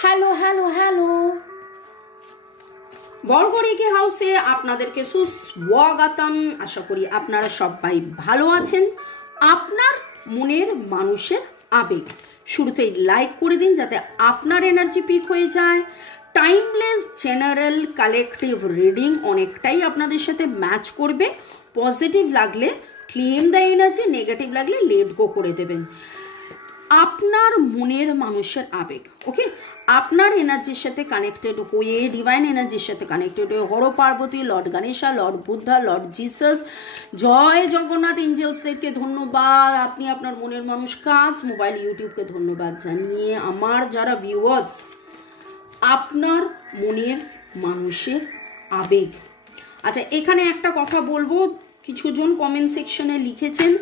Hello hello hello বড়গড়িকে হাউসে আপনাদেরকে সুস্বাগতম। আশা করি আপনারা সবাই ভালো আছেন। আপনার মনের মানুষের আবেগ, শুরুতেই লাইক করে দিন যাতে আপনার এনার্জি পিক হয়ে যায়। টাইমলেস জেনারেল কালেকটিভ রিডিং অনেকটাই আপনাদের সাথে ম্যাচ করবে। পজিটিভ লাগলে ক্লেম দ্য এনার্জি, নেগেটিভ লাগলে লেট গো করে দেবেন। আপনার মনের মানুষের আবেগ, ওকে, আপনার এনার্জির সাথে কানেক্টেড হয়ে, ডিভাইন এনার্জির সাথে কানেক্টেড হয়ে Har Parvati, lord Ganesha, lord Buddha, lord Jesus, জয় জগন্নাথ, এঞ্জেলসদেরকে ধন্যবাদ। আপনি আপনার মনের মানুষ কাজ মোবাইল ইউটিউবকে ধন্যবাদ জানিয়ে আমার যারা ভিউয়ার্স, আপনার মনের মানুষের আবেগ। আচ্ছা, এখানে একটা কথা বলবো, কিছুজন কমেন্ট সেকশনে লিখেছেন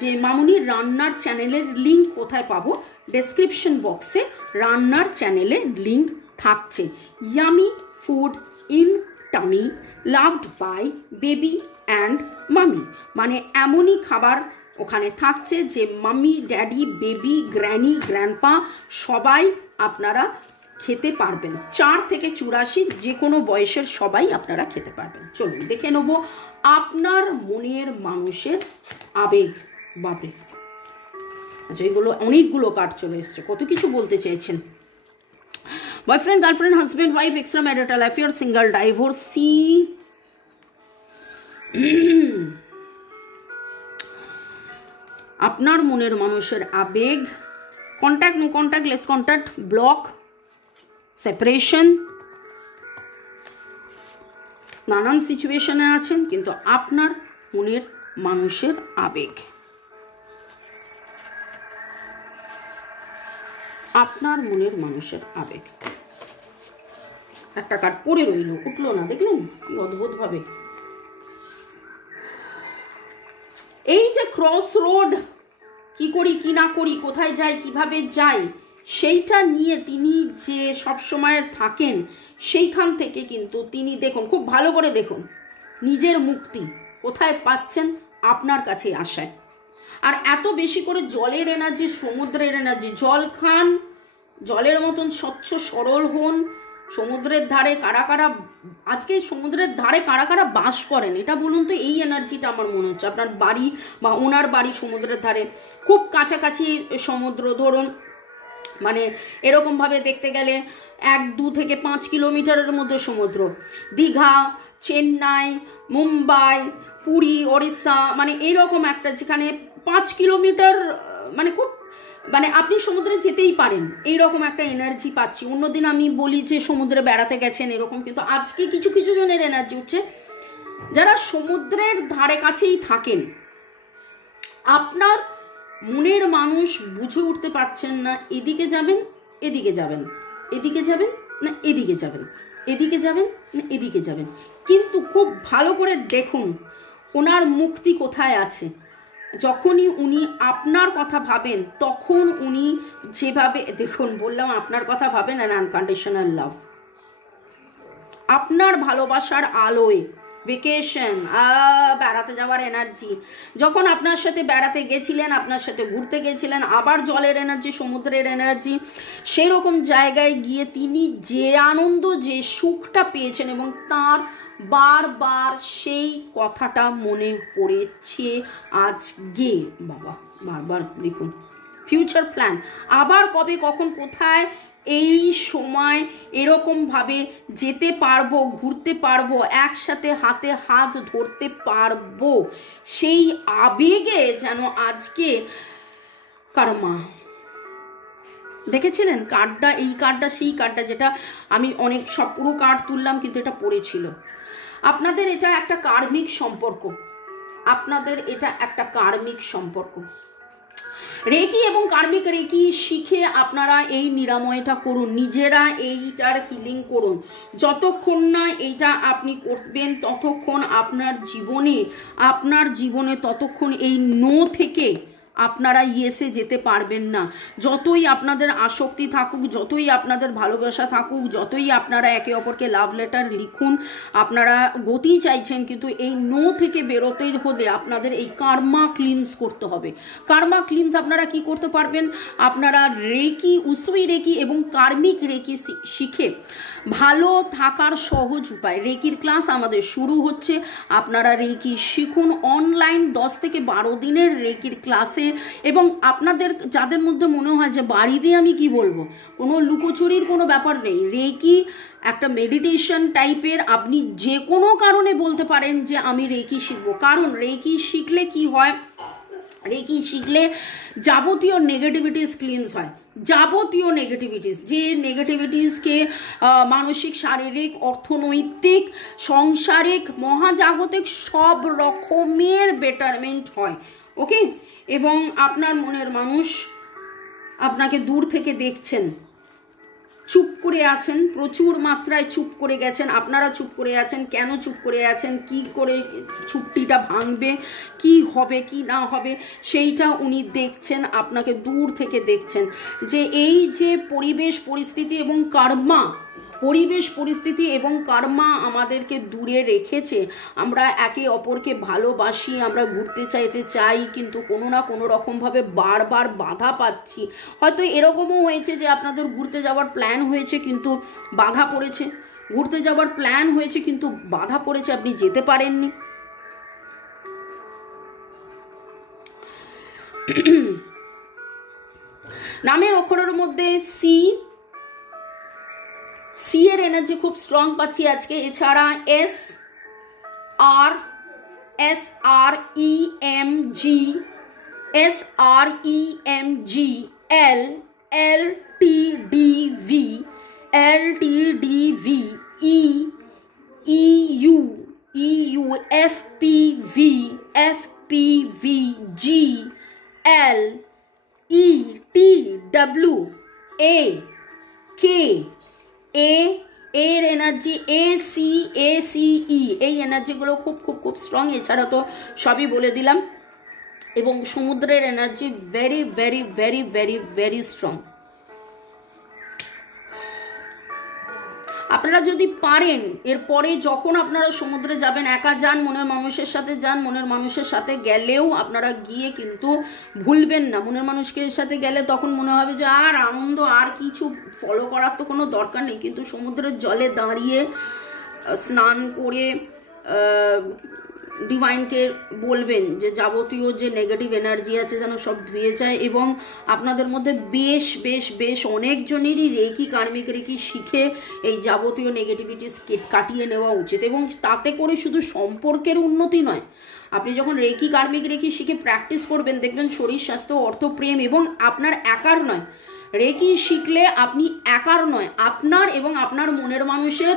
যে মামুনির রান্নার চ্যানেলের লিঙ্ক কোথায় পাবো। ডেসক্রিপশন বক্সে রান্নার চ্যানেলের লিঙ্ক থাকছে। Yummy food in tummy loved by baby and mummy, মানে এমনই খাবার ওখানে থাকছে যে মামি, ড্যাডি, বেবি, গ্র্যানি, গ্র্যান্ডপা সবাই আপনারা খেতে পারবেন। 4 থেকে 84 যে কোনো বয়সের সবাই আপনারা খেতে পারবেন। চলুন দেখে নেব আপনার মনের মানুষের আবেগ। বাপরে, আচ্ছা, এইগুলো অনেকগুলো কার্ড চলে এসছে, কত কিছু বলতে চাইছেন। Boyfriend, girlfriend, husband, wife, extra marital affair, single, divorcee, আপনার মনের মানুষের আবেগ, contact, no contact, less contact, block, separation, নানান সিচুয়েশনে আছেন, কিন্তু আপনার মনের মানুষের আবেগ, আপনার মনের মানুষের আবেগ। একটা কার্ড পড়ে রইল, উঠলো না, দেখলেন কি অদ্ভুত ভাবে। এই যে ক্রস রোড, কি করি কি না করি, কোথায় যাই কিভাবে যাই, সেইটা নিয়ে তিনি যে সব সময় থাকেন, সেইখান থেকে কিন্তু তিনি দেখুন, খুব ভালো করে দেখুন, নিজের মুক্তি কোথায় পাচ্ছেন, আপনার কাছে আসায়। আর এত বেশি করে জলের এনার্জি, সমুদ্রের এনার্জি, জল খান, জলের মতন স্বচ্ছ সরল হন। সমুদ্রের ধারে কারা কারা, আজকে সমুদ্রের ধারে কারা কারা বাস করেন এটা বলুন তো। এই এনার্জিটা আমার মনে হচ্ছে আপনার বাড়ি বা ওনার বাড়ি সমুদ্রের ধারে, খুব কাছাকাছি সমুদ্র, ধরুন মানে এরকমভাবে দেখতে গেলে 1-2 থেকে 5 কিলোমিটারের মধ্যে সমুদ্র। দীঘা, চেন্নাই, মুম্বাই, পুরী, ওড়িশা, মানে এইরকম একটা যেখানে 5 কিলোমিটার, মানে খুব, মানে আপনি সমুদ্রে যেতেই পারেন, এইরকম একটা এনার্জি পাচ্ছি। অন্যদিন আমি বলি যে সমুদ্রে বেড়াতে গেছেন এরকম, কিন্তু আজকে কিছু কিছু জনের এনার্জি উঠছে যারা সমুদ্রের ধারে কাছেই থাকেন। আপনার মনের মানুষ বুঝে উঠতে পারছেন না, এদিকে যাবেন, এদিকে যাবেন, এদিকে যাবেন না এদিকে যাবেন, এদিকে যাবেন না এদিকে যাবেন, কিন্তু খুব ভালো করে দেখুন ওনার মুক্তি কোথায় আছে। যখনই উনি আপনার কথা ভাবেন তখন উনি যেভাবে, দেখুন বললাম আপনার কথা ভাবেন, আর আনকন্ডিশনাল লাভ, আপনার ভালোবাসার আলোয় ভেকেশন, বেড়াতে যাওয়ার এনার্জি, যখন আপনার সাথে বেড়াতে গেছিলেন, আপনার সাথে ঘুরতে গেছিলেন, আবার জলের এনার্জি, সমুদ্রের এনার্জি, সেই রকম জায়গায় গিয়ে তিনি যে আনন্দ, যে সুখটা পেয়েছেন, এবং তার বারবার সেই কথাটা মনে পড়েছে আজকে। বাবা, বারবার দেখুন ফিউচার প্ল্যান, আবার কবে, কখন, কোথায়, এই সময় এরকমভাবে যেতে পারবো, ঘুরতে পারবো, একসাথে হাতে হাত ধরতে পারবো, সেই আবেগে যেন আজকে কর্মা। দেখেছিলেন কার্ডটা, এই কার্ডটা সেই কার্ডটা যেটা আমি অনেক সব পুরো কার্ড তুললাম কিন্তু এটা পড়েছিল। আপনাদের এটা একটা কার্মিক সম্পর্ক, আপনাদের এটা একটা কার্মিক সম্পর্ক। রেকি এবং কার্মিক রেকি শিখে আপনারা এই নিরাময়টা করুন, নিজেরা এইটার হিলিং করুন। যতক্ষণ না এইটা আপনি করবেন ততক্ষণ আপনার জীবনে ততক্ষণ এই নো থেকে আপনারা ইয়েসে যেতে পারবেন না। যতই আপনাদের আসক্তি থাকুক, যতই আপনাদের ভালোবাসা থাকুক, যতই আপনারা একে অপরকে লাভ লেটার লিখুন, আপনারা গতি চাইছেন, কিন্তু এই নো থেকে বেরোতে হলে আপনাদের এই কার্মা ক্লিনস করতে হবে। কার্মা ক্লিনস আপনারা কি করতে পারবেন? আপনারা রেকি, উসুই রেকি এবং কার্মিক রেকি শিখে ভালো থাকার সহজ উপায়। রেকির ক্লাস আমাদের শুরু হচ্ছে, আপনারা রেকি শিখুন অনলাইন 10 থেকে 12 দিনের রেকির ক্লাসে। এবং আপনাদের যাদের মধ্যে মনে হয় যে বাড়িতে আমি কি বলবো, কোনো লুকোচুরির কোনো ব্যাপার নেই। রেকি একটা মেডিটেশন টাইপের, আপনি যে কোনো কারণে বলতে পারেন যে আমি রেকি শিখবো। কারণ রেকি শিখলে কি হয়, রেকি শিখলে যাবতীয় নেগেটিভিটিস ক্লিনস হয়। যাবতীয় নেগেটিভিটিস, যে নেগেটিভিটিসকে মানসিক, শারীরিক, অর্থনৈতিক, সাংসারিক, মহাজাগতিক সব রকমের বেটারমেন্ট হয়। ওকে, এবং আপনার মনের মানুষ আপনাকে দূর থেকে দেখছেন, চুপ করে আছেন, প্রচুর মাত্রায় চুপ করে গেছেন। আপনারা চুপ করে আছেন, কেন চুপ করে আছেন, কি করে চুপটিটা ভাঙবে, কি হবে কি না হবে, সেইটা উনি দেখছেন, আপনাকে দূর থেকে দেখছেন। যে এই যে পরিবেশ পরিস্থিতি এবং কর্মা, পরিবেশ পরিস্থিতি এবং কর্মা আমাদেরকে দূরে রেখেছে। আমরা একে অপরকে ভালোবাসি, আমরা ঘুরতে চাইতে চাই, কিন্তু কোনো না কোনো রকমভাবে বারবার বাধা পাচ্ছি। হয়তো এরকমও হয়েছে যে আপনাদের ঘুরতে যাওয়ার প্ল্যান হয়েছে কিন্তু বাধা পড়েছে, ঘুরতে যাওয়ার প্ল্যান হয়েছে কিন্তু বাধা পড়েছে, আপনি যেতে পারেননি। নামের অক্ষরের মধ্যে সি, সি এর এনার্জি খুব স্ট্রং পাচ্ছি আজকে। এছাড়া S R, S R E M G, S R E M G, L, L T D V, L T D V, E, E U, E U, F P V, F P V, G, L, E, T, W, A, K, এর energy A C, ই, এই এনার্জিগুলো খুব খুব খুব strong. এছাড়া তো সবই বলে দিলাম। এবং সমুদ্রের energy very very very very very strong. আপনারা যদি পারেন এরপরে যখন আপনারা সমুদ্রে যাবেন, একা যান, মনের মানুষের সাথে যান। মনের মানুষের সাথে গেলেও আপনারা গিয়ে কিন্তু ভুলবেন না। মনের মানুষকে সাথে গেলে তখন মনে হবে যে আর আনন্দ, আর কিছু ফলো করার তো কোনো দরকার নেই, কিন্তু সমুদ্রের জলে দাঁড়িয়ে স্নান করে ডিভাইনকে বলবেন যে যাবতীয় যে নেগেটিভ এনার্জি আছে যেন সব ধুয়ে যায়। এবং আপনাদের মধ্যে বেশ বেশ বেশ অনেকজনেরই রেকি, কার্মিক রেকি শিখে এই যাবতীয় নেগেটিভিটিস কাটিয়ে নেওয়া উচিত। এবং তাতে করে শুধু সম্পর্কের উন্নতি নয়, আপনি যখন রেকি, কার্মিক রেকি শিখে প্র্যাকটিস করবেন, দেখবেন শরীর, স্বাস্থ্য, অর্থ, প্রেম, এবং আপনার একার নয়, রেকি শিখলে আপনি একার নয়, আপনার এবং আপনার মনের মানুষের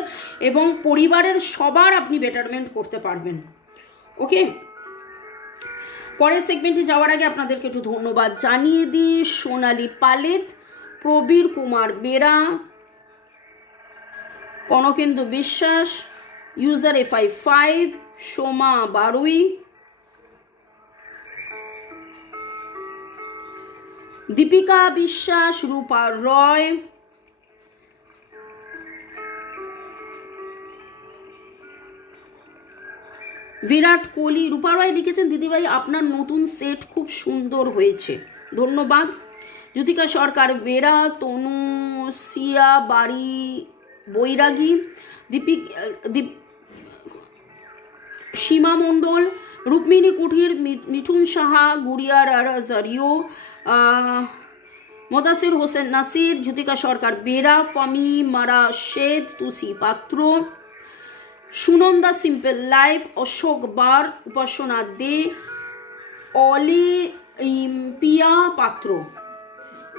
এবং পরিবারের সবার আপনি বেটারমেন্ট করতে পারবেন। ওকে, পরের সেগমেন্টে যাওয়ার আগে আপনাদেরকে একটু ধন্যবাদ জানিয়ে দিই। সোনালী পালিত, প্রবীর কুমার বেরা, কনকেন্দু বিশ্বাস, ইউজার FI5, সোমা বারুই, দীপিকা বিশ্বাস, রূপা রয়, বিরাট কোহলি। রূপা রয় লিখেছেন দিদিভাই আপনার নতুন সেট খুব সুন্দর হয়েছে, ধন্যবাদ। জ্যোতিকা সরকার বেরা, তনু সিয়া বাড়ি বৈরাগী, সীমা মণ্ডল, রুক্মিণী কুঠির, মিঠুন সাহা, গুড়িয়ার জারিও, মোদাসির হোসেন নাসির, জ্যোতিকা সরকার বেরা, ফামি মারা শেদ, তুসি পাত্র, সুনন্দা সিম্পল লাইফ, অশোক বার, উপাসনা দে, অলি ইম্পিয়া পাত্র।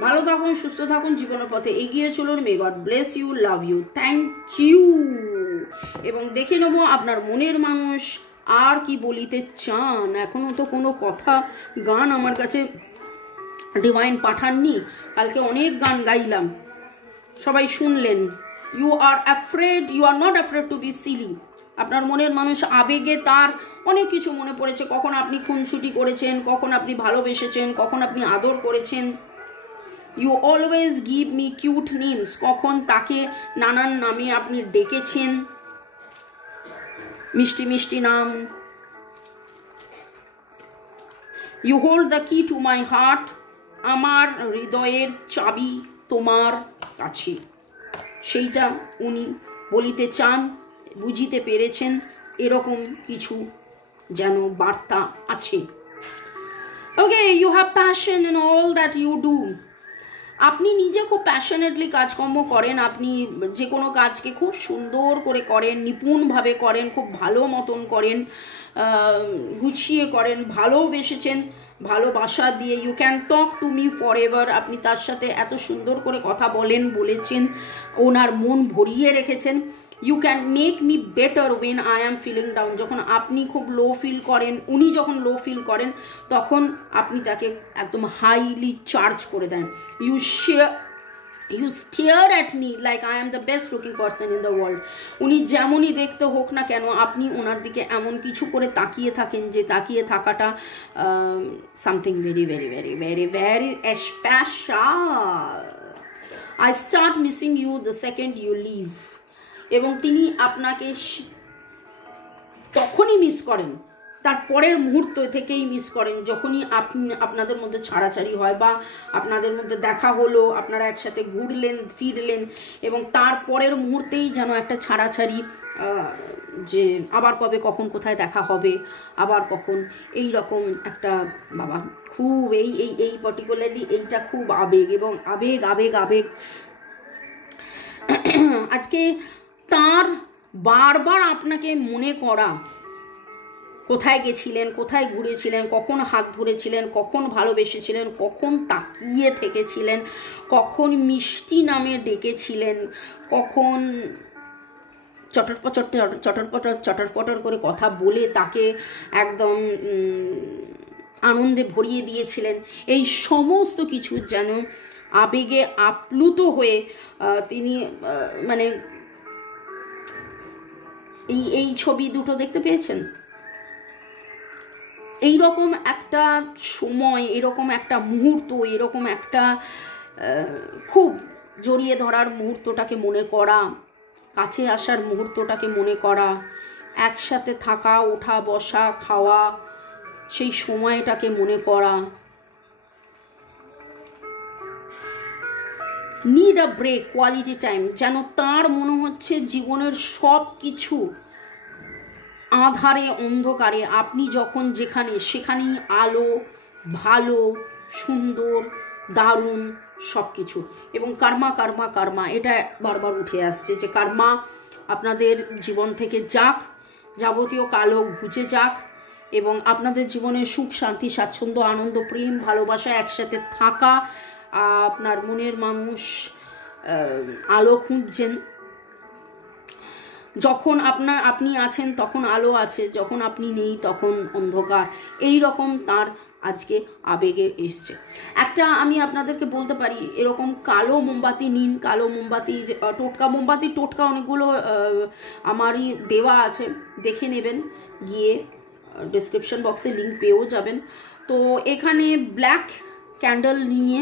ভালো থাকুন, সুস্থ থাকুন, জীবনের পথে এগিয়ে চলুন। May God bless you, love you, thank you. এবং দেখে নেব আপনার মনের মানুষ আর কি বলিতে চান। এখনো তো কোনো কথা, গান আমার কাছে ডিভাইন পাঠাননি। কালকে অনেক গান গাইলাম, সবাই শুনলেন। You are afraid, you are not afraid to be silly. আপনার মনের মানুষ আবেগে তার অনেক কিছু মনে পড়েছে, কখন আপনি খুনসুটি করেছেন, কখন আপনি ভালোবেসেছেন, কখন আপনি আদর করেছেন। You always give me cute names, কখন তাকে নানান নামে আপনি ডেকেছেন, মিষ্টি মিষ্টি নাম। You hold the key to my heart, আমার হৃদয়ের চাবি তোমার কাছে, সেইটা উনি বলিতে চান, বুঝিতে পেরেছেন, এরকম কিছু যেন বার্তা আছে। Okay, you have passion in all that you do, আপনি নিজে খুব প্যাশনেটলি কাজকর্ম করেন, আপনি যে কোনো কাজকে খুব সুন্দর করে করেন, নিপুণভাবে করেন, খুব ভালো মতন করেন, গুছিয়ে করেন, ভালোবেসেছেন, ভালোবাসা দিয়ে। You can talk to me forever, আপনি তার সাথে এত সুন্দর করে কথা বলেছেন, ওনার মন ভরিয়ে রেখেছেন। You can make me better when I am feeling down, যখন আপনি খুব লো ফিল করেন, উনি যখন লো ফিল করেন, তখন আপনি তাকে একদম হাইলি চার্জ করে দেন। You stare at me like I am the best looking person in the world, উনি যেমনই দেখতে হোক না কেন, আপনি ওনার দিকে এমন কিছু করে তাকিয়ে থাকেন যে তাকিয়ে থাকাটা something very very very very very special. I start missing you the second you leave, এবং তিনি আপনাকে তখনই মিস করেন, তার পরের মুহূর্ত থেকেই মিস করেন, যখনই আপনাদের মধ্যে ছাড়াছাড়ি হয় বা আপনাদের মধ্যে দেখা হলো, আপনারা একসাথে ঘুরলেন ফিরলেন, এবং তার পরের মুহূর্তেই যেন একটা ছাড়াছাড়ি, যে আবার কবে কখন কোথায় দেখা হবে, আবার কখন, এই রকম একটা, বাবা খুব এই পার্টিকুলারলি এইটা খুব আবেগ, এবং আবেগ আবেগ আবেগ। আজকে তার বারবার আপনাকে মনে করা, কোথায় গেছিলেন, কোথায় ঘুরেছিলেন, কখন হাত ধরেছিলেন, কখন ভালোবেসেছিলেন, কখন তাকিয়ে থেকেছিলেন, কখন মিষ্টি নামে ডেকেছিলেন, কখন চটরপটর করে কথা বলে তাকে একদম আনন্দে ভরিয়ে দিয়েছিলেন, এই সমস্ত কিছু যেন আবেগে আপ্লুত হয়ে তিনি মানে এই ছবি দুটো দেখতে পেয়েছেন। এইরকম একটা সময়, এরকম একটা মুহূর্ত, এরকম একটা খুব জড়িয়ে ধরার মুহূর্তটাকে মনে করা, কাছে আসার মুহূর্তটাকে মনে করা, একসাথে থাকা, ওঠা বসা খাওয়া, সেই সময়টাকে মনে করা। Need a break, quality time, যেন তার মনে হচ্ছে জীবনের সব কিছু আধারে অন্ধকারে, আপনি যখন যেখানে সেখানেই আলো, ভালো, সুন্দর, দারুণ সব কিছু। এবং কার্মা কার্মা কার্মা, এটা বারবার উঠে আসছে যে কার্মা আপনাদের জীবন থেকে যাক, যাবতীয় কালো ঘুচে যাক, এবং আপনাদের জীবনে সুখ শান্তি স্বাচ্ছন্দ্য আনন্দ প্রেম ভালোবাসা একসাথে থাকা। আপনার মনের মানুষ আলো খুঁজছেন, যখন আপনি আছেন তখন আলো আছে, যখন আপনি নেই তখন অন্ধকার, এই রকম তার আজকে আবেগে এসছে। একটা আমি আপনাদেরকে বলতে পারি, এরকম কালো মোমবাতি নিন, কালো মোমবাতির মোমবাতির টোটকা অনেকগুলো আমারই দেওয়া আছে, দেখে নেবেন, গিয়ে ডেসক্রিপশন বক্সে লিঙ্ক পেয়েও যাবেন। তো এখানে ব্ল্যাক ক্যান্ডেল নিয়ে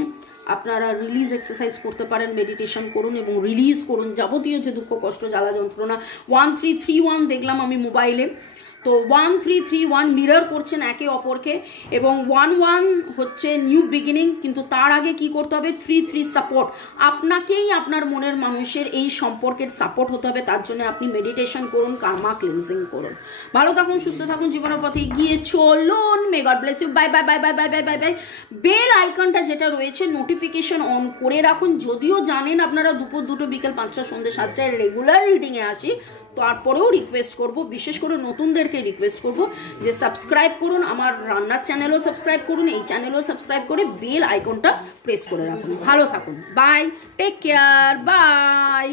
আপনারা রিলিজ এক্সারসাইজ করতে পারেন, মেডিটেশন করুন এবং রিলিজ করুন যাবতীয় যে দুঃখ কষ্ট জ্বালা যন্ত্রণা। 1331 দেখলাম আমি মোবাইলে, তো 1331 মিরর করছেন একে অপরকে, এবং 11 হচ্ছে নিউ বিগিনিং, কিন্তু তার আগে কি করতে হবে, 33 সাপোর্ট, আপনাকেই আপনার মনের মানুষের এই সম্পর্কের সাপোর্ট হতে হবে। তার জন্য আপনি মেডিটেশন করুন, কার্মা ক্লিনজিং করুন। ভালো থাকুন, সুস্থ থাকুন, জীবনের পথে গিয়ে চলুন। May God bless you, bye bye bye bye bye bye bye bye. Bell আইকনটা যেটা রয়েছে নোটিফিকেশন অন করে রাখুন, যদিও জানেন আপনারা দুপুর 2টো বিকেল 5টা সন্ধ্যে 7টায় রেগুলার রিডিংয়ে আসি, তারপরেও রিকোয়েস্ট করব, বিশেষ করে নতুনদেরকে রিকোয়েস্ট করব যে সাবস্ক্রাইব করুন, আমার রান্নার চ্যানেলও সাবস্ক্রাইব করুন, এই চ্যানেলও সাবস্ক্রাইব করে বেল আইকনটা প্রেস করে রাখুন। ভালো থাকুন, বাই, টেক কেয়ার, বাই।